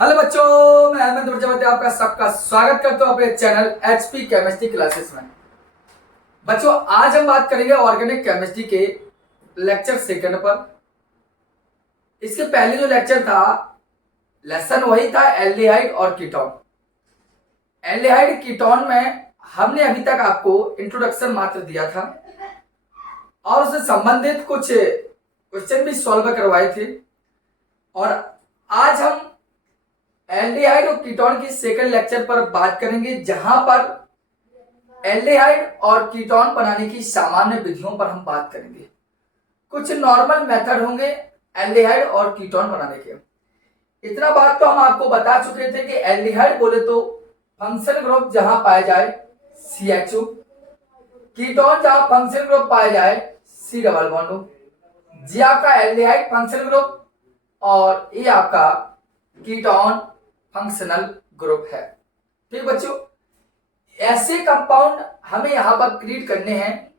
Hello बच्चों, मैं अहमद प्रजापति आपका सबका स्वागत करता हूं अपने चैनल एचपी केमिस्ट्री क्लासेस में। बच्चों, आज हम बात करेंगे ऑर्गेनिक केमिस्ट्री के लेक्चर सेकंड पर। इसके पहले जो लेक्चर था, लेसन वही था एल्डिहाइड और कीटोन। एल्डिहाइड कीटोन में हमने अभी तक आपको इंट्रोडक्शन मात्र दिया था और उससे संबंधित कुछ क्वेश्चन भी सॉल्व करवाए थे। और आज हम एल्डिहाइड और कीटोन की सेकंड लेक्चर पर बात करेंगे, जहां पर एल्डिहाइड और कीटोन बनाने की सामान्य विधियों पर हम बात करेंगे। कुछ नॉर्मल मेथड होंगे एल्डिहाइड और कीटोन बनाने के। इतना बात तो हम आपको बता चुके थे कि एल्डिहाइड बोले तो फंक्शन ग्रुप जहां पाया जाए CHO, कीटोन जहां फंक्शन ग्रुप पाया जाए C डबल बॉन्ड हो। जी आपका एल्डिहाइड फंक्शन ग्रुप और ये आपका कीटोन फंक्शनल ग्रुप है। ठीक बच्चों, ऐसे कंपाउंड हमें यहां पर क्रिएट करने हैं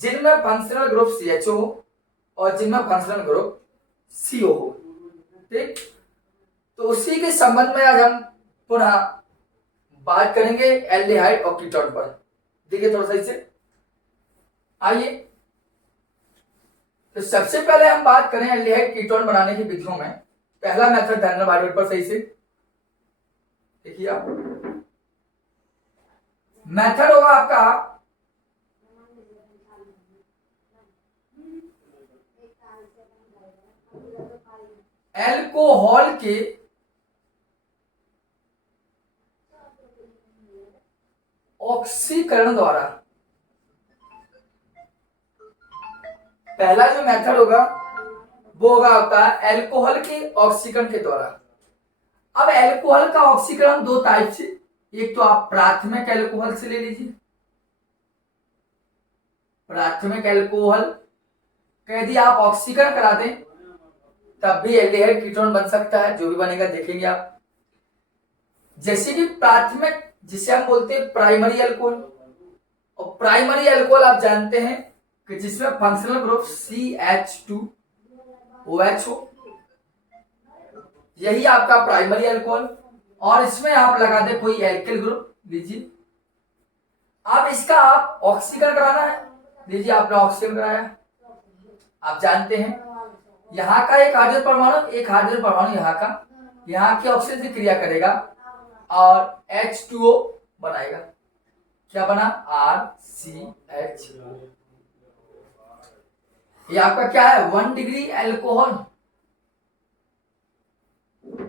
जिनमें फंक्शनल ग्रुप CHO हो और जिनमें फंक्शनल ग्रुप CO हो। ठीक, तो उसी के संबंध में आज हम पुनः बात करेंगे एल्डिहाइड और कीटोन पर। देखिए थोड़ा सही से, आइए। तो सबसे पहले हम बात करें एल्डिहाइड कीटोन बनाने की विधियों में। पहला मेथड ध्यान रखना पर सही से देखिए आप। मेथड होगा आपका एल्कोहल के ऑक्सीकरण द्वारा। पहला जो मेथड होगा वो होगा आपका एल्कोहल के ऑक्सीकरण के द्वारा। अब एल्कोहल का ऑक्सीकरण दो टाइप से, एक तो आप प्राथमिक एल्कोहल से ले लीजिए। प्राथमिक एल्कोहल का यदि आप ऑक्सीकरण करा दें तब भी एल्डिहाइड कीटोन बन सकता है। जो भी बनेगा देखेंगे आप। जैसे कि प्राथमिक, जिसे हम बोलते हैं प्राइमरी अल्कोहल, और प्राइमरी अल्कोहल आप जानते हैं कि जिसमें फंक्शनल ग्रुप CH2OH हो, यही आपका प्राइमरी अल्कोहल। और इसमें आप लगा दे कोई एल्किल ग्रुप लीजिए। अब इसका आप ऑक्सीकरण कराना है, लीजिए आपने ऑक्सीकरण कराया। आप जानते हैं यहाँ का एक हाइड्रोजन परमाणु यहाँ का, यहाँ के ऑक्सीजन से क्रिया करेगा और H2O बनाएगा। क्या बना? RCHO। ये आपका क्या है? 1 डिग्री एल्कोहल।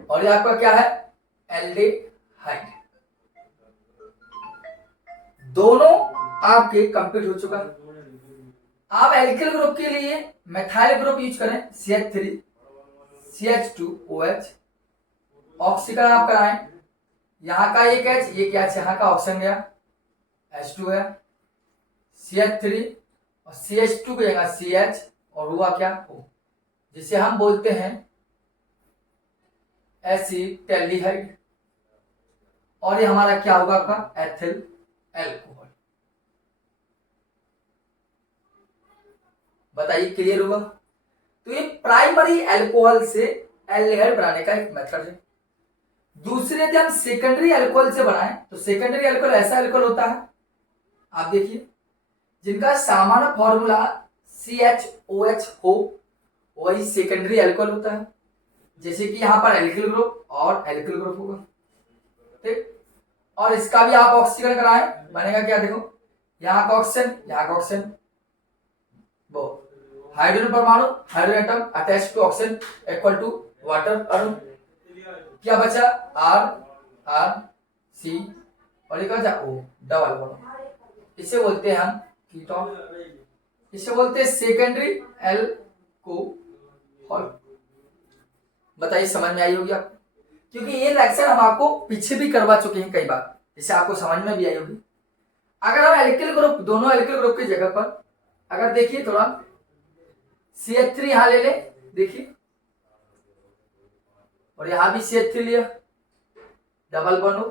और ये आपका क्या है? एल्डिहाइड। दोनों आपके कंप्लीट हो चुका है। आप एल्किल ग्रुप के लिए मेथाइल ग्रुप यूज करें, CH3 CH2OH। ऑक्सीकरण आप कराएं, यहाँ का एक H, ये क्या है? यहाँ का ऑक्सीजन गया, H2 है, CH3 और CH2 की जगह CH और हुआ क्या? O, जिसे हम बोलते हैं एसिटेल्डिहाइड। और ये हमारा क्या होगा? आपका एथिल एल्कोहल। बताइए, क्लियर होगा? तो ये प्राइमरी अल्कोहल से एल्डिहाइड बनाने का एक मेथड है। दूसरे यदि हम सेकेंडरी अल्कोहल से बनाएं तो सेकेंडरी अल्कोहल ऐसा अल्कोहल होता है, आप देखिए, जिनका सामान्य फॉर्मूला CHOH हो, वही सेकेंडरी अल्कोहल होता है। जैसे कि यहां पर एल्किल ग्रुप और एल्किल ग्रुप होगा। ठीक, और इसका भी आप ऑक्सीकरण कराएं, बनेगा क्या? देखो, यहाँ का ऑक्सीजन, यहाँ का ऑक्सीजन, वो हाइड्रोजन परमाणु, hydrogen atom attach to oxygen equal to water अणु। क्या बचा? R और एक बचा O डबल बॉन्ड। इसे बोलते हैं हम कीटोन, इसे बोलते हैं सेकेंडरी एल्कोहल। बताइए, समझ में आई होगी आप? क्योंकि ये लेक्चर हम आपको पीछे भी करवा चुके हैं कई बार, इसे आपको समझ में भी आई होगी। अगर हम एल्किल ग्रुप, दोनों एल्किल ग्रुप की जगह पर अगर देखिए थोड़ा CH3 यहां ले ले, देखिए, और यहां भी CH3 लिया, डबल बॉन्ड हो,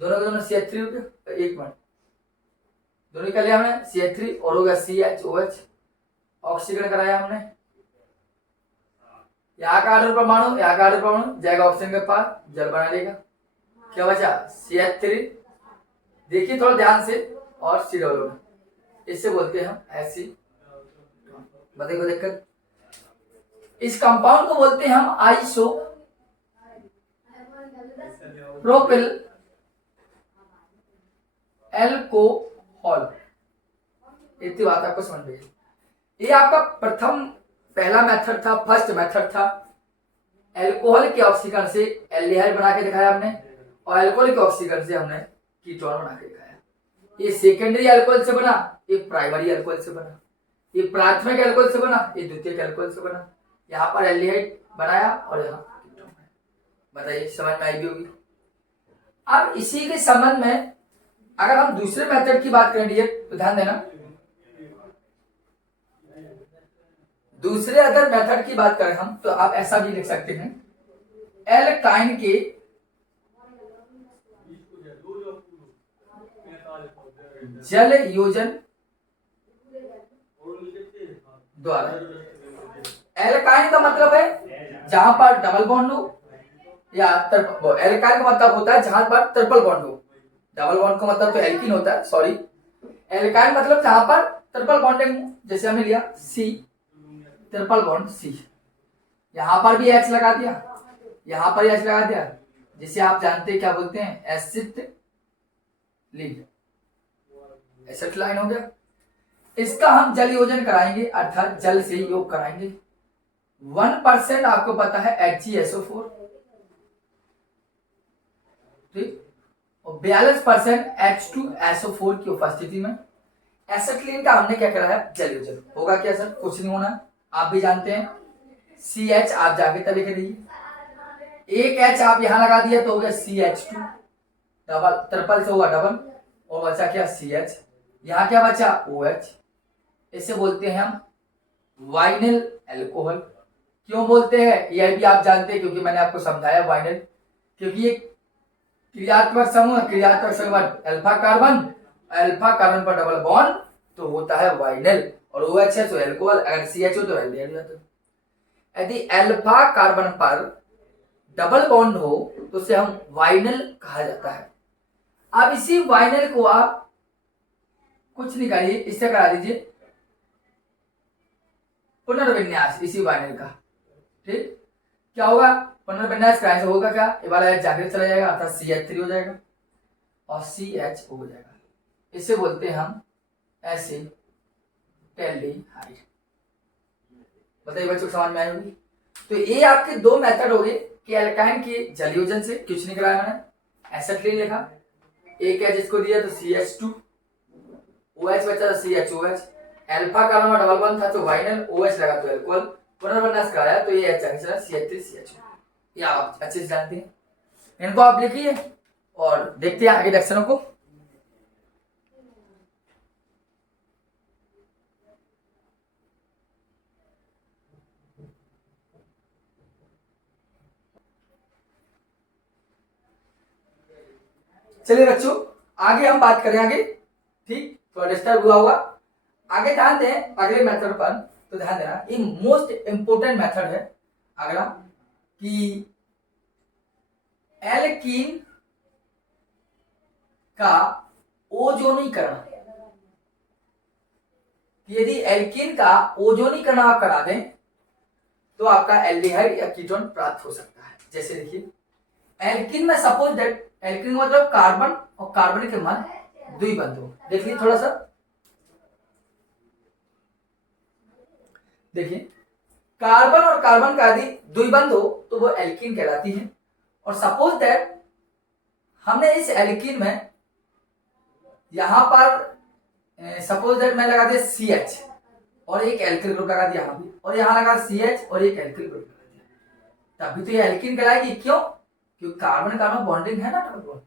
दोनों के दोनों CH3 हो गया। एक मिनट, दोनों का लिया हमने CH3 और हो गया CHOH। ऑक्सीकरण कराया हमने, यहाँ का ऑर्डर परमाणु, यहाँ का ऑर्डर परमाणु जाएगा ऑप्शन के पास, जल बना लेगा। क्या बचा? CH3। देखिए थोड़ा ध्यान से, और C डबल बॉन्ड, इससे बोलते हैं हम एसिड। बताइए कोई दिक्कत? इस कंपाउंड को बोलते हैं हम आइसो प्रोपिल एल्कोहल। इतनी बात आपको समझ में। ये आपका पहला मेथड था, फर्स्ट मेथड था। एल्कोहल के ऑक्सीकरण से एल्डिहाइड बना के दिखाया हमने, और एल्कोहल के ऑक्सीकरण से हमने कीटोन बना के दिखाया। ये सेकेंडरी अल्कोहल से बना, ये प्राइमरी अल्कोहल से बना, ये प्राथमिक अल्कोहल से बना, ये द्वितीयक अल्कोहल से बना। यहाँ पर एल्डिहाइड बनाया और यहाँ कीटोन बनाया। बताइए समझ में आएगी होगी। अब इसी के संबंध में अगर हम दूसरे मेथड की बात करें डियर, तो ध्यान देना, दूसरे अदर मेथड की बात करें हम, तो आप ऐसा भी लिख सकते हैं, एल्काइन के जल योजन द्वारा। एल्काइन का मतलब है जहां पर डबल बॉन्ड हो, या एल्काइन का मतलब होता है जहां पर ट्रिपल बॉन्ड हो। डबल बॉन्ड का मतलब तो एल्कीन होता है, सॉरी। एल्काइन मतलब जहां पर ट्रिपल बॉन्डिंग हो, जैसे हमने लिया C, ट्रिपल बॉन्ड C। यहां पर भी H लगा दिया, यहां पर H लगा दिया, जिसे आप जानते हैं क्या बोलते हैं, एसिटिलीन। एसिटिलाइन हो गया। इसका हम जल योजन कराएंगे, अर्थात जल से योग कराएंगे। 1% आपको पता है HgSO4, ठीक, और 42% H2SO4 की उपस्थिति में एसिटिलीन का हमने क्या कराया, जल योजन। होगा क्या सर? कुछ नहीं होना, आप भी जानते हैं। CH आप जाके तब लिख दीजिए, एक H आप यहां लगा दिया तो हो गया CH2, डबल ट्रिपल से होगा डबल, और बचा क्या CH, यहां क्या बचा OH। इसे बोलते हैं हम वाइनिल एल्कोहल। क्यों बोलते हैं यह भी आप जानते हैं, क्योंकि मैंने आपको समझाया वाइनिल, क्योंकि ये क्रियात्मक समूह, क्रियात्मक समूह अल्फा कार्बन पर डबल बॉन्ड तो होता है वाइनिल, और OH है तो एल्कोहल, अगर CH हो तो एल्डिहाइड हो जाता है। यदि अल्फा कार्बन पर डबल बॉन्ड हो तो उसे हम वाइनिल कहा जाता है। अब इसी वाइनिल को आप कुछ नहीं करिए, इससे करा दीजिए पुनर्विन्यास इसी वाइनिल का, ठीक। क्या होगा? पुनर्विन्यास कराने से होगा क्या, ये वाला जाकर चला जाएगा, अर्थात CH3 हो जाएगा और CH हो जाएगा। इसे बोलते हैं हम एसिटाल्डिहाइड। बताइए बच्चों समझ में आएगी? तो ये आपके दो मेथड हो गए कि एल्काइन के जल योजन से, कुछ नहीं कराया मैंने, एसिटिलीन लिखा, एक है जिसको दिया तो CH2, OH बचा तो CHOH, अल्फा कार्बन में डबल बॉन्ड था तो वाइनिल, OH लगा तो एल्कोहल, पुनर्विन्यास कराया तो ये चला CH3 CH। ये आप अच्छे से जानते हैं, इनको आप लिखिए और देखते हैं आगे रिएक्शनों को। चलिए बच्चों आगे हम बात करें आगे, ठीक, थोड़ा डिस्टर्ब हुआ होगा। आगे ध्यान दें अगले मेथड पर, तो ध्यान देना ये मोस्ट इंपोर्टेंट मेथड है अगला, कि एल्कीन का ओजोनीकरण। यदि एल्कीन का ओजोनीकरण आप करा दें तो आपका एल्डिहाइड या कीटोन प्राप्त हो सकता है। जैसे देखिए एल्कीन में सपोज दैट, एल्कीन मतलब कार्बन और कार्बन के मध्य द्विबंध हो। देखिए थोड़ा सा देखिए, कार्बन और कार्बन का यदि द्विबंध हो तो वो एल्कीन कहलाती है। और सपोज दैट हमने इस एल्कीन में यहां पर सपोज दैट मैं लगा दिया CH और एक एल्किल ग्रुप लगा दिया यहां भी, और यहां लगा CH और एक एल्किल ग्रुप लगा दिया, तभी तो ये एल्कीन कहलाएगी। क्यों? क्योंकि कार्बन कार्बन बॉन्डिंग है ना डबल बॉन्ड।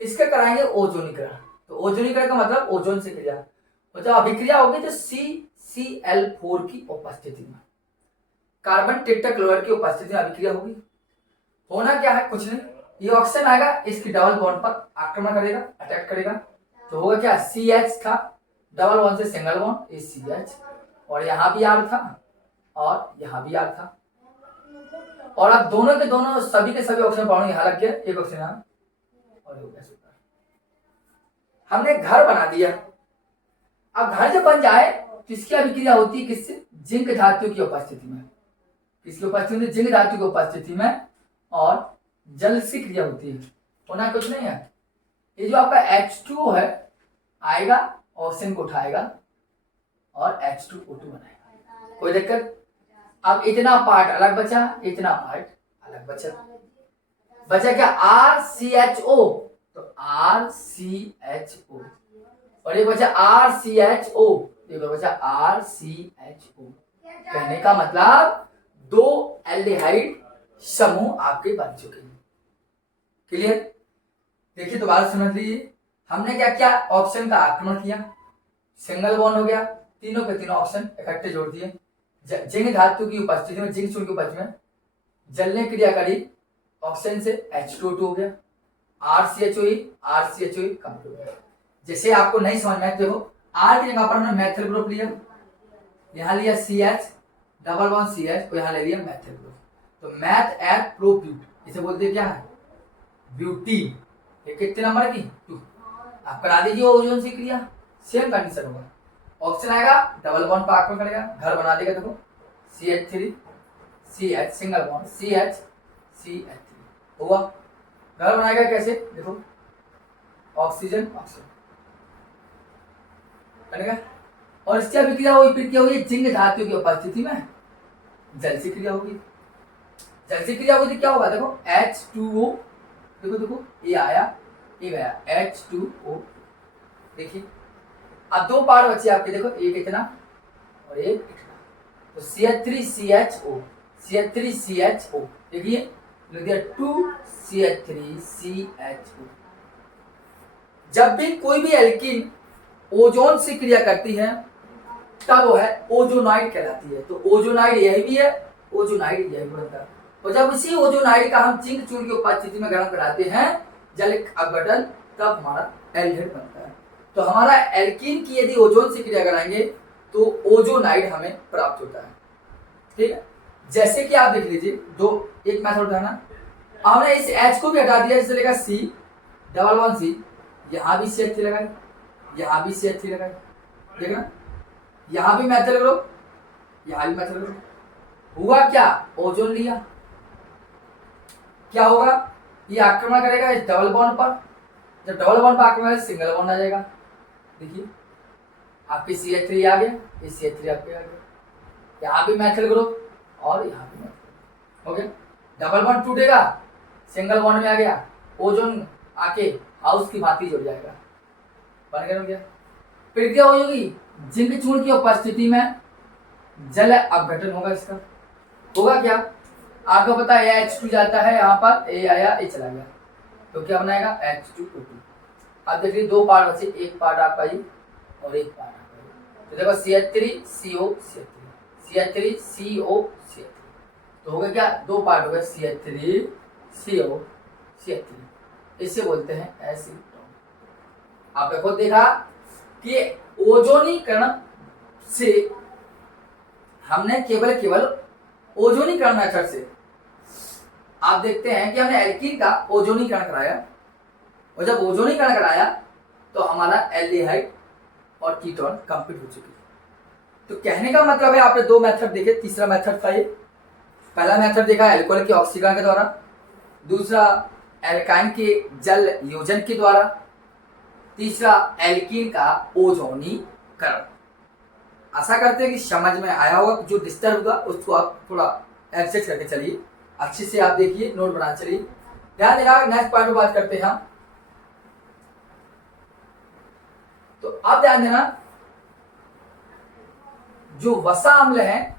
इसके कराएंगे ओजोनीकरण। तो ओजोनीकरण का मतलब ओजोन से क्रिया, और जब अभिक्रिया होगी तो CCl4 की उपस्थिति में, कार्बन टेट्राक्लोराइड की उपस्थिति में अभिक्रिया होगी। होना क्या है? कुछ नहीं, ये ऑक्सीजन आएगा, इसकी डबल बॉन्ड पर आक्रमण करेगा, अटैक करेगा, तो होगा क्या, CH था, डबल बॉन्ड से सिंगल बॉन्ड, ये CH, और यहां भी R था और यहां भी R था, और अब दोनों के दोनों सभी के सभी ऑप्शन पढ़ो, यहाँ लग गया एक ऑप्शन यहाँ और हो गया सूत्र। हमने घर बना दिया। अब घर जब बन जाए तो इसकी अभिक्रिया होती है किससे? जिंक धातु की उपस्थिति में। किसकी उपस्थिति में? जिंक धातु की उपस्थिति में, और जल से क्रिया होती है। होना कुछ नहीं है, ये जो आपका H2 है आएगा, ऑक्सीजन को उठाएगा और H2O2 बनाएगा। कोई दिक्कत? अब इतना पार्ट अलग बचा, इतना पार्ट अलग बचा। बचा क्या? RCHO, तो RCHO, और ये बचा RCHO, ये बचा RCHO। कहने का मतलब दो एल्डिहाइड समूह आपके बन चुके हैं। क्लियर? देखिए दोबारा समझ लीजिए, हमने क्या किया? ऑप्शन का आक्रमण किया, सिंगल बॉन्ड हो गया, तीनों के तीनों ऑप्शन इकट्ठे जोड़ दिए। जिंक धातु की उपस्थिति में, जिंक चूर्ण की उपस्थिति में जल ने क्रिया करी, ऑक्सीजन से H2O2 हो गया, RCHOE कंप्लीट हो गया। जैसे आपको नहीं समझ में, देखो R की जगह पर हमने मैथिल ग्रुप लिया, यहाँ लिया CH डबल बॉन्ड CH, और यहाँ ले लिया मैथिल ग्रुप, तो मैथ एट प्रो ब्यूट, इसे बोलते हैं क्या है? ब्यूटी। ये कितने नंबर की? 2। आप करा दीजिए ओजोन से क्रिया, सेम कंडीशन होगा। ऑप्शन आएगा डबल बॉन्ड पर आक्रमण करेगा, घर बना देगा। देखो CH3 CH single bond CH CH3 हुआ, घर बनाएगा कैसे? देखो ऑक्सीजन ऑक्सीजन बनेगा, और इससे अभिक्रिया हुई, फिर क्या हुई? जिंक धातु की उपस्थिति में जल से क्रिया होगी। जल से क्रिया होगी तो क्या होगा? देखो H2O, देखो देखो ये आया ये गया H2O। देखिए अब दो पार्ट बचे आपके, देखो एक इतना और एक इतना, तो CH3CHO CH3CHO, देखिए लिख दिया 2CH3CHO। जब भी कोई भी एल्कीन ओजोन से क्रिया करती है तब वो है ओजोनाइड कहलाती है। तो ओजोनाइड यही भी है, ओजोनाइड यही बनता है। तो जब इसी ओजोनाइड का हम जिंक चूर्ण की उपस्थिति में गर्म कराते हैं जल अपघटन, तब हमारा एल्डिहाइड बनता है। तो हमारा एल्कीन की यदि ओजोन से क्रिया कराएंगे तो ओजोनाइड हमें प्राप्त होता है। ठीक है, जैसे कि आप देख लीजिए, दो एक मेथड उठाना, हमने इस H को भी हटा दिया, जैसे लेगा C डबल बॉन्ड C, यहाँ भी CH3 लगाए, यहाँ भी CH3 लगाए, देखना यहाँ भी मैथिल ग्रुप, यहाँ भी मैथिल ग्रुप। हुआ क्या? ओजोन लिया, क्या होगा? ये आक्रमण करेगा इस डबल बॉन्ड पर, जब डबल बॉन्ड पर आक्रमण सिंगल बॉन्ड आ जाएगा। देखिए आपकी CH3 आ गया, ये CH3 आपके आ गया, यहाँ भी मैथिल ग्रुप और यहाँ भी Maithil group. Okay, double bond टूटेगा, सिंगल बॉन्ड में आ गया, ओजोन आके हाउस की भांति जुड़ जाएगा, बन गया। फिर क्या होगी? जिंक चूर्ण की उपस्थिति में जल अपघटन होगा। इसका होगा क्या? आपको पता है H2 जाता है यहाँ पर, ए आया ए चला गया, तो क्या बनाएगा? H2O2। अब देखिए दो पार्ट बचे, एक पार्ट आपका ये और एक पार्ट आपका ये। तो देखो CH3CO CH3CO तो हो गया क्या? दो पार्ट हो गए CH3CO CH3, इससे बोलते हैं एसीटोन। आपने खुद देखा कि ओजोनीकरण से हमने केवल ओजोनीकरण मेथड से आप देखते हैं कि हमने एल्कीन का ओजोनीकरण कराया, और जब ओजोनीकरण कराया तो हमारा एल्डिहाइड और कीटोन कंप्लीट हो चुकी है। तो कहने का मतलब है आपने दो मेथड देखे, तीसरा मेथड था ये। पहला मेथड देखा एल्कोहल के ऑक्सीकरण के द्वारा, दूसरा एल्काइन के जल योजन के द्वारा, तीसरा एल्कीन का ओजोनीकरण। आशा करते हैं कि समझ में आया होगा, जो डिस्टर्ब होगा उसको आप थोड़ा एडजस्ट करके चलिए, अच्छे से आप देखिए, नोट बना चलिए। ध्यान देना, नेक्स्ट पॉइंट पर बात करते हैं हम। तो आप ध्यान देना, जो वसा अम्ल हैं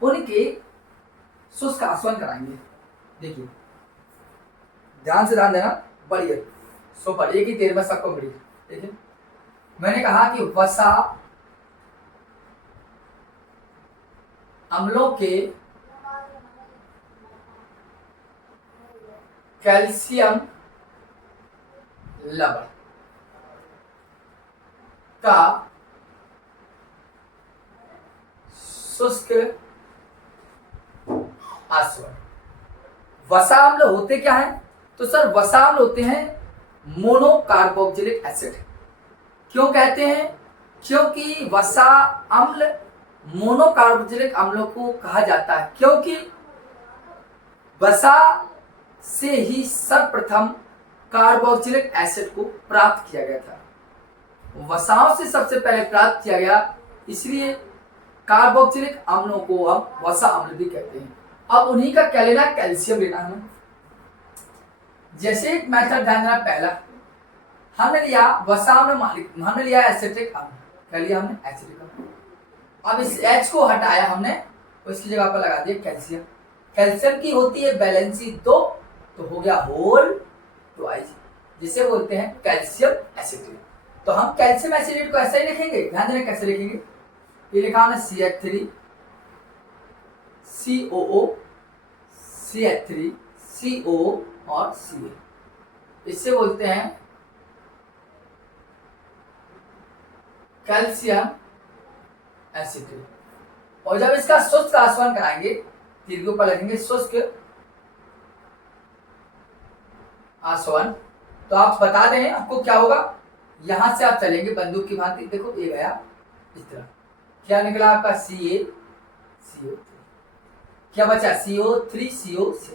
उनके शुष्क आसवन कराएंगे। देखिए ध्यान से ध्यान देना, बढ़िया सो पढ़िए कि 13 में सबको बढ़िया। देखिए मैंने कहा कि वसा अम्लों के कैल्शियम लवण का शुष्क आसवन वसा अम्ल होते क्या हैं? तो सर वसा अम्ल होते हैं मोनोकार्बोक्सिलिक एसिड। क्यों कहते हैं? क्योंकि वसा अम्ल मोनोकार्बोक्सिलिक अम्लों को कहा जाता है क्योंकि वसा से ही सर्वप्रथम कार्बोक्सिलिक एसिड को प्राप्त किया गया था। वसाओं से सबसे पहले प्राप्त किया गया, इसलिए कार्बोक्सिलिक अम्लों को हम वसा अम्ल भी कहते हैं। अब उन्हीं का क्या लेना? कैल्शियम लेना है। जैसे एक मेथड ध्यान देना, पहला हमने लिया वसा अम्ल, हमने लिया एसिटिक अम्ल, क्या लिया हमने? एसिटिक अम्ल। अब इस H को हटाया हमने, उसकी जगह पर लगा दिया कैल्शियम। कैल्शियम की होती है वैलेंसी 2, तो हो गया होल ट्वाइस, जिसे बोलते हैं कैल्शियम एसिटेट। तो हम कैल्शियम एसिटेट को ऐसे ही लिखेंगे, ध्यान देना कैसे लिखेंगे। ये लिखा हमने CH3 COO CH3 CO और Ca, इससे बोलते हैं कैल्शियम एसिटेट। और जब इसका शुष्क आसवन कराएंगे, तीर के ऊपर लगेंगे शुष्क आसवन, तो आप बता दें आपको क्या होगा। यहां से आप चलेंगे बंदूक की भांति, देखो ये गया इस तरह, क्या निकला आपका CaCO3, क्या बचा CO3 CO3,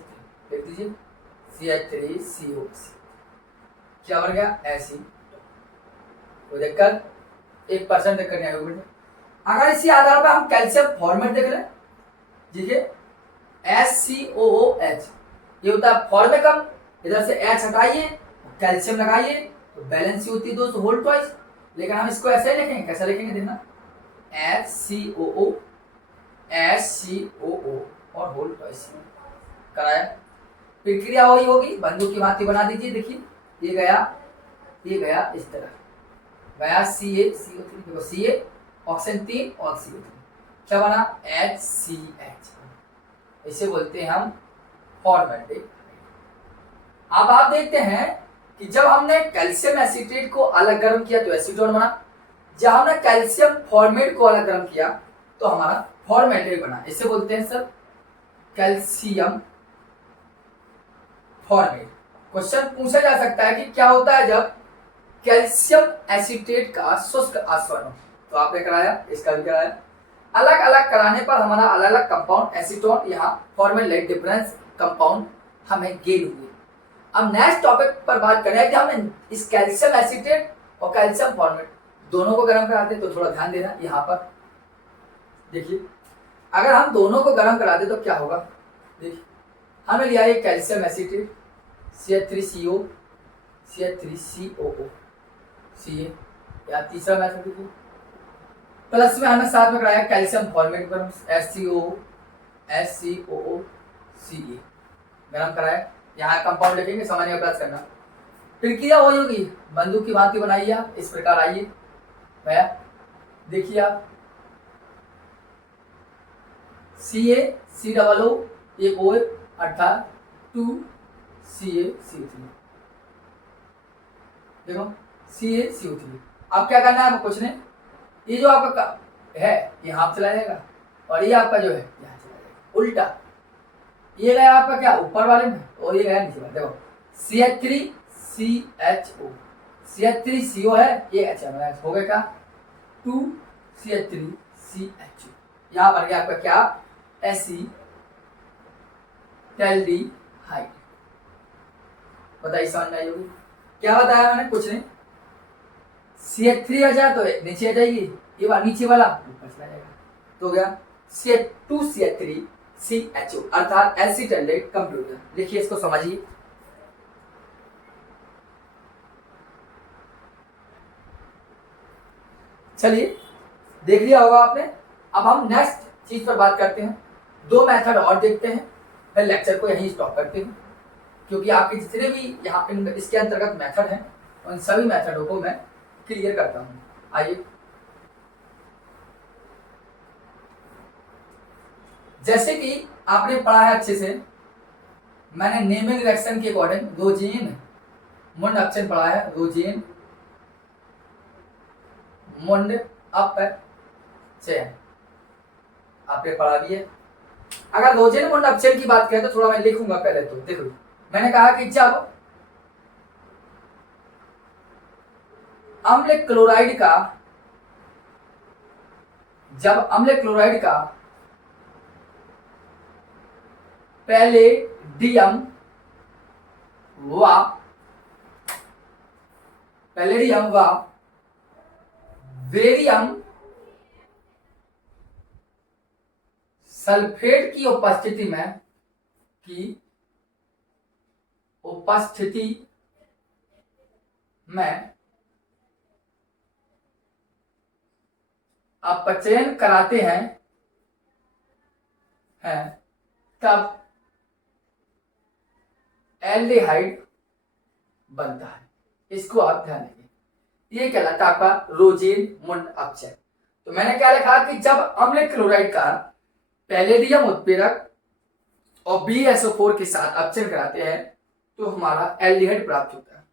देख दीजिए CH3 CO3, क्या बन गया? एसिड। तो देखकर 1% देखकर नहीं आएगा। अगर इसी आधार पर हम कैल्शियम फॉर्मेट देख लें, देखिए HCOOH, ये होता है फॉर्मेकम, इधर से H हटाइए कैल्शियम लगाइए तो बैलेंस होती है 2 होल ट्वाइस। लेकिन हम इसको ऐसे ही लिखेंगे, कैसा लिखेंगे देखना, HCOO HCOO और होल ट्वाइस कराया। प्रक्रिया वही होगी, बंदूक की भांति बना दीजिए। देखिए ये गया इस तरह, गया CaCO3, देखो Ca ऑक्सीजन 3 और CO3, क्या बना? HCH, इसे बोलते हैं हम फॉर्मेटिक। अब आप देखते हैं कि जब हमने कैल्शियम एसिटेट को अलग गर्म किया तो एसीटोन बना, जब हमने कैल्शियम फॉर्मेट को अलग गर्म किया तो हमारा फॉर्मेटेट बना। इसे बोलते हैं सर कैल्शियम फॉर्मेट। क्वेश्चन पूछा जा सकता है कि क्या होता है जब कैल्शियम एसिटेट का शुष्क आसवन हो, तो आपने कराया, इसका भी कराया। अलग अलग कराने पर हमारा अलग अलग कंपाउंड एसीटोन, यहाँ फॉर्मेट लाइट डिफरेंस कंपाउंड हमें गेन हुए। अब नेक्स्ट टॉपिक पर बात करें कि हमने इस कैल्शियम एसिटेट और कैल्शियम फॉर्मेट दोनों को गर्म कराते हैं, तो थोड़ा ध्यान देना। यहाँ पर देखिए, अगर हम दोनों को गर्म कराते तो क्या होगा। देखिए हमने लिया ये calcium acetate CH3CO CH3COO Ca, या तीसरा मेथड देखिए, प्लस में हमने साथ में कराया कैल्शियम फॉर्मेट पर HCOO Ca गरम कराया। यहाँ कंपाउंड लिखेंगे, सामान्य प्लस करना। प्रक्रिया वही होगी, बंदूक की भांति बनाइए आप, इस प्रकार आइए भैया, देखिए आप CaCOO एक OH अर्थात 2CaCO3, देखो CaCO3। अब क्या करना है आपको? कुछ नहीं, ये जो आपका है ये हाथ चला जाएगा और ये आपका जो है यहाँ चला जाएगा उल्टा। ये गया आपका क्या ऊपर वाले में और ये गया नीचे वाले। देखो CH3CHO, CH3CO है, ये H हो गया क्या 2CH3CHO। यहाँ पर गया आपका क्या एसिटाल्डिहाइड। बताइए समझ में आई होगी। क्या बताया मैंने? कुछ नहीं, CH3 आ जाए तो नीचे आ जाएगी, ये बार नीचे वाला ऊपर चला जाएगा, तो गया CH2CH3CHO अर्थात एसिटाल्डेहाइड कंप्यूटर। देखिए इसको समझिए। चलिए देख लिया होगा आपने। अब हम नेक्स्ट चीज पर बात करते हैं, 2 मेथड और देखते हैं, फिर लेक्चर को यहीं स्टॉप करते हैं, क्योंकि आपके जितने भी यहाँ इसके अंतर्गत मेथड हैं उन सभी मेथडों को मैं क्लियर करता हूँ। आइए, जैसे कि आपने पढ़ा है अच्छे से, मैंने नेमिंग रिएक्शन के अकॉर्डिंग रोजीन मुंड अक्षर पढ़ा है, रोजीन मुंड अप चयन आपने पढ़ा भी है। अगर रोजेनमुंड अपचयन की बात करें तो थोड़ा मैं लिखूंगा पहले। तो देखो, मैंने कहा कि जब अम्ल क्लोराइड का पैलेडियम व बेरियम सल्फेट की उपस्थिति में अपचयन कराते हैं तब एल्डिहाइड बनता है। इसको आप ध्यान देंगे, ये कहलाता है आपका रोजेनमुंड अपचयन। तो मैंने क्या लिखा कि जब अम्ल क्लोराइड का पैलेडियम उत्प्रेरक और BSO4 के साथ अपचयन कराते हैं तो हमारा एल्डिहाइड प्राप्त होता है।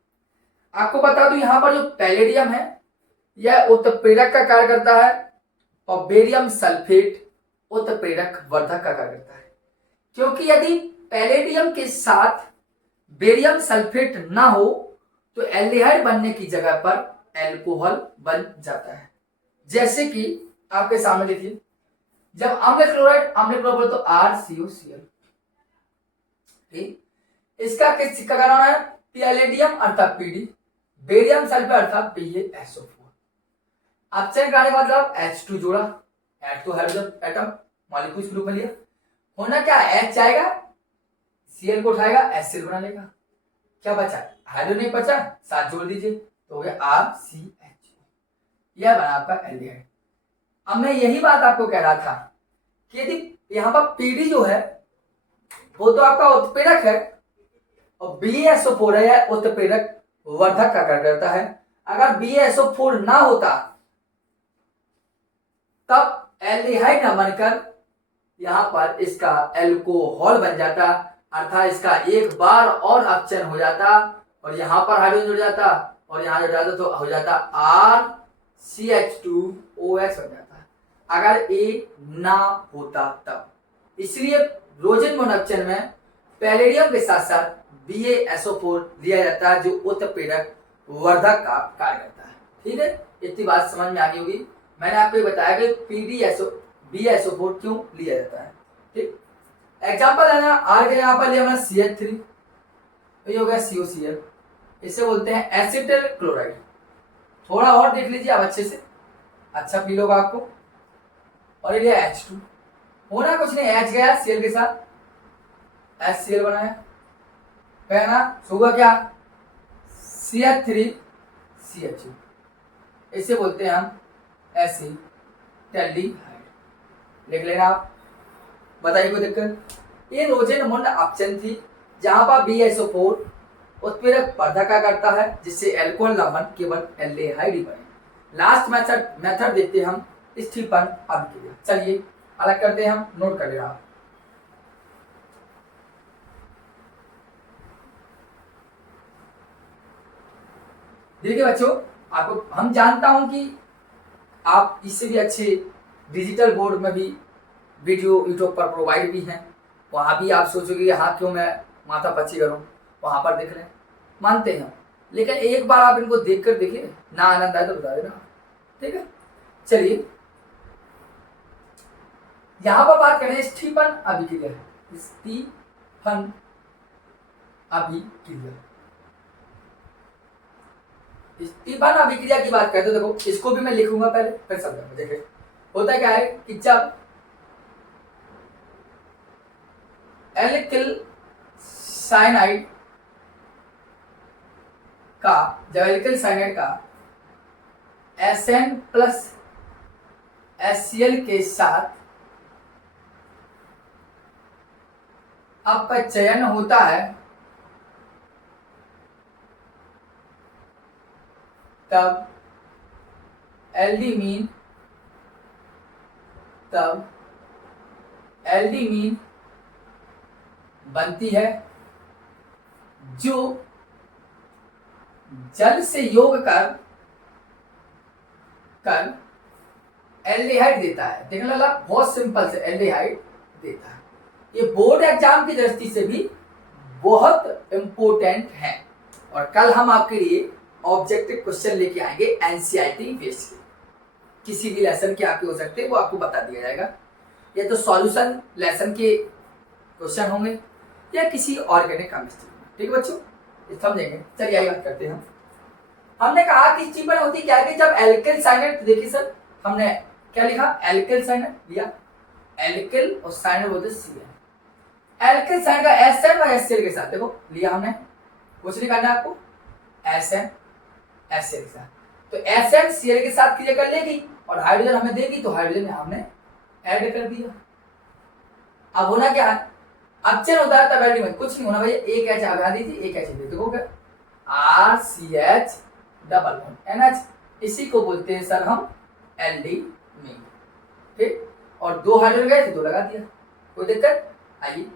आपको बता दूं, यहां पर जो पैलेडियम है यह उत्प्रेरक का कार्य करता है और बेरियम सल्फेट उत्प्रेरक वर्धक का कार्य करता है। क्योंकि यदि पैलेडियम के साथ बेरियम सल्फेट ना हो तो एल्डिहाइड बनने की जगह पर एल्कोहल बन जाता है। जैसे कि आपके सामने देखिए, जब अम्ल क्लोराइड तो RCOCl, ठीक, इसका किस का कारण है पैलेडियम अर्थात PD, बेरियम सल्फेट अर्थात BaSO4। अपचयन कराने का मतलब H2 जोड़ा, H2 हाइड्रोजन एटम मॉलिक्यूल्स के रूप में लिया, होना क्या H जाएगा Cl को उठाएगा HCl बना लेगा, क्या बचा हाइड्रोजन नहीं बचा, साथ जोड़ दीजिए तो हो गया RCH, यह बना आपका एल्डिहाइड। अब मैं यही बात आपको कह रहा था कि यदि यहाँ पर PD जो है वो तो आपका उत्प्रेरक है और BaSO4 है यह उत्प्रेरक वर्धक का कार्य करता है। अगर BaSO4 ना होता तब एल्डिहाइड न बनकर यहां पर इसका एल्कोहल बन जाता, अर्थात इसका एक बार और अपचयन हो जाता और यहां पर हाइड्रोजन जुड़ जाता और यहां जुड़ जाता तो हो जाता RCH2OH बन जाता, अगर ए ना होता तब। इसलिए रोजेनमुंड अपचयन में पैलेडियम के साथ साथ BaSO4 लिया जाता है जो उत्प्रेरक वर्धक का कार्य करता है। ठीक है, इतनी बात समझ में आ गई होगी। मैंने आपको ये बताया कि BaSO4 क्यों लिया जाता है। ठीक, एग्जांपल है ना, आर के यहाँ पर लिया हमने CH3, ये हो गया COCl, इसे बोलते हैं एसिटिल क्लोराइड। थोड़ा और देख लीजिए आप अच्छे से, अच्छा फील होगा आपको। और ये लिया H2, होना कुछ नहीं, H गया Cl के साथ HCl बनाया, कहना होगा क्या CH3CH2, इसे बोलते हैं हम एसिटाल्डिहाइड। लिख लेना आप, बताइए कोई दिक्कत। ये रोजेनमुंड अपचयन थी जहां पर BaSO4 उत्प्रेरक वर्धक का करता है जिससे एल्कोहल ना बन केवल एल्डिहाइड ही बने। लास्ट मेथड देखते हैं हम स्टीफन अभिक्रिया। चलिए अलग करते हैं, हम नोट कर लेना। देखिए बच्चों, आपको हम जानता हूं कि आप इससे भी अच्छे डिजिटल बोर्ड में भी वीडियो यूट्यूब पर प्रोवाइड भी हैं, वहाँ भी आप सोचोगे हाँ क्यों मैं माथा पच्ची करूँ, वहाँ पर देख लें, मानते हैं। लेकिन एक बार आप इनको देख कर देखिए ना, आनंद आए तो बता देना। ठीक है, चलिए यहाँ पर बात करें स्टीफन अभिक्रिया। स्टीफन अभिक्रिया, स्टीफन अभिक्रिया की बात करते हो, देखो इसको भी मैं लिखूंगा पहले फिर समझाऊंगा। देखिए होता क्या है कि जब एल्किल साइनाइड का Sn प्लस HCl के साथ अपचयन होता है तब एल्डिमीन बनती है जो जल से योग कर एल्डिहाइड देता है। देखने लगा, बहुत सिंपल से एल्डिहाइड देता है। ये बोर्ड एग्जाम की दृष्टि से भी बहुत इंपॉर्टेंट है। और कल हम आपके लिए ऑब्जेक्टिव क्वेश्चन लेके आएंगे एनसीईआरटी बेस्ड के, किसी भी लेसन के आपके हो सकते हैं, वो आपको बता दिया जाएगा। या तो सॉल्यूशन लेसन के क्वेश्चन होंगे या किसी ऑर्गेनिक केमिस्ट्री। ठीक है बच्चों, समझेंगे। चलिए आगे बात करते हैं। हमने कहा कि चीज होती क्या है कि जब एल्किल साइनेट, देखिए सर हमने क्या लिखा, एल्किल साइनेट लिया, एल्किल और साइनेट बोलते सी एल्किल साइनेट का एसएन और एचसीएल के साथ देखो लिया हमने, कुछ नहीं करना है आपको, एसएन एचसीएल के साथ। तो एसएन सीएल के साथ क्रिया कर लेगी और हाइड्रोजन हमें देगी, तो हाइड्रोजन हमने ऐड कर दिया। अब होना क्या है, अक्षर होता है तब एल्डिंग में कुछ नहीं होना भैया, एक एच हटा दीजिए, एक एच दे दो, R C H double bond NH, इसी को बोलते हैं सर हम एल्डिंग। ठीक, और दो हाइड्रोजन गए थे, दो लगा दिया, कोई दिक्कत। आइए,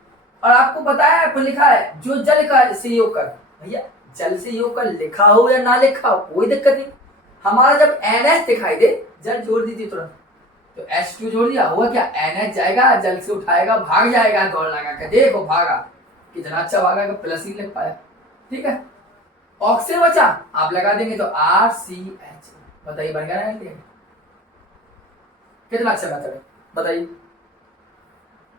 और आपको बताया आपको लिखा है जो जल का से योग कर, भैया जल से योग कर लिखा हो या ना लिखा हो कोई दिक्कत नहीं। हमारा जब NH दिखाई दे, जल जोड़ दीजिए तुरंत, तो H2 जोड़ दिया, हुआ क्या, NH जाएगा, जल से उठाएगा, भाग जाएगा, दौड़ लगा के देखो भागा, कितना अच्छा भागा, प्लस ही लग पाया। ठीक है, ऑक्सीजन बचा, आप लगा देंगे तो RCH, बताइए बन गया ना, कितना अच्छा मेथड है, बताइए।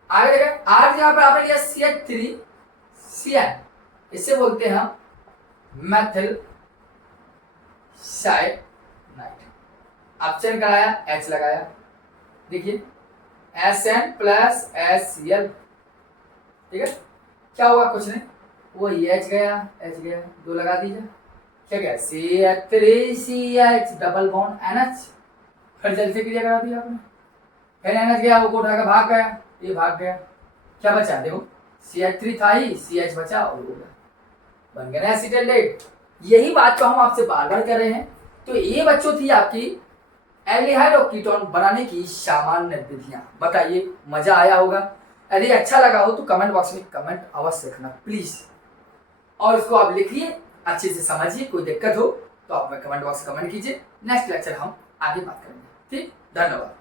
आगे देखें, आज यहाँ पे आपने लिया CH3CN, इसे बोलते हैं हम मेथिल साइनाइड। ऑप्शन कराया, H लगाया, देखिए SN प्लस HCl। ठीक है, क्या होगा, कुछ नहीं, वो H गया, H गया, दो लगा दीजिए, क्या गया, CH3CH डबल बॉन्ड NH, फिर जल से क्रिया करा दिया आपने, फिर NH गया, वो उठाकर भाग गया, ये भाग गया, क्या बचा, देखो CH3 था ही, CH बचा और हो गया, बन गया एसिटाइलेट। यही बात तो हम आपसे बार बार कर रहे हैं। तो ये बच्चों थी आपकी एल्डिहाइड और कीटोन बनाने की सामान्य विधियां। बताइए मजा आया होगा, यदि अच्छा लगा हो तो कमेंट बॉक्स में कमेंट अवश्य लिखना प्लीज, और इसको आप लिखिए, अच्छे से समझिए, कोई दिक्कत हो तो आप कमेंट बॉक्स में कमेंट कीजिए। नेक्स्ट लेक्चर हम आगे बात करेंगे। ठीक, धन्यवाद।